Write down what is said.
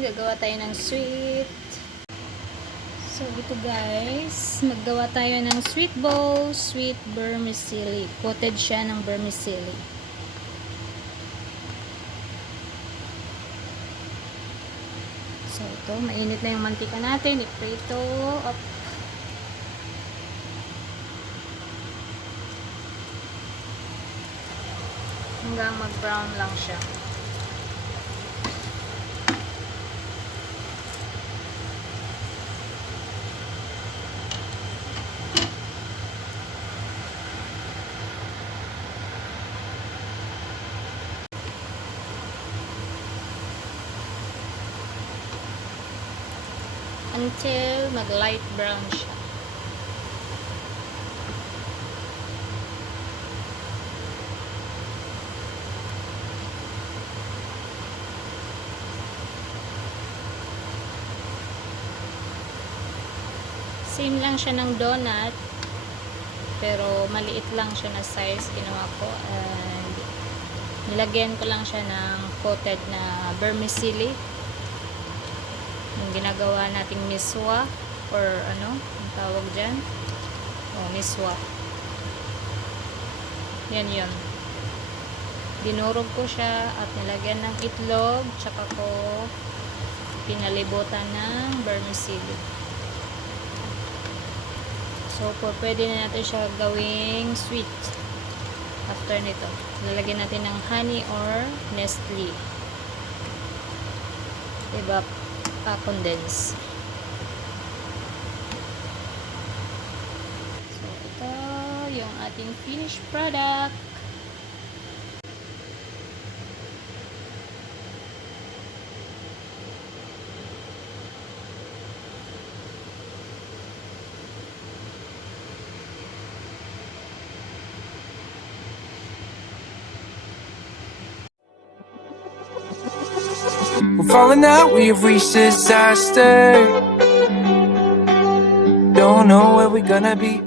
Gagawa tayo ng sweet. So, ito guys, maggawa tayo ng sweet bowl, sweet vermicelli. Coated siya ng vermicelli. So, ito, mainit na yung mantika natin. I-prito up. Hanggang mag-brown lang siya. Until mag-light brown siya. Same lang siya ng donut, pero maliit lang siya na size ginawa ko, and nilagyan ko lang siya ng coated na vermicelli, yung ginagawa nating miswa, or ano ang tawag dyan, miswa. Yan yun, dinurog ko siya at nilagyan ng itlog, tsaka ko pinalibutan ng vermicelli. So, pwede na natin siya gawing sweet. After nito, lalagyan natin ng honey or Nestle. Diba? Condense. So, ito yung ating finished product. We're falling out, we have reached disaster. Don't know where we're gonna be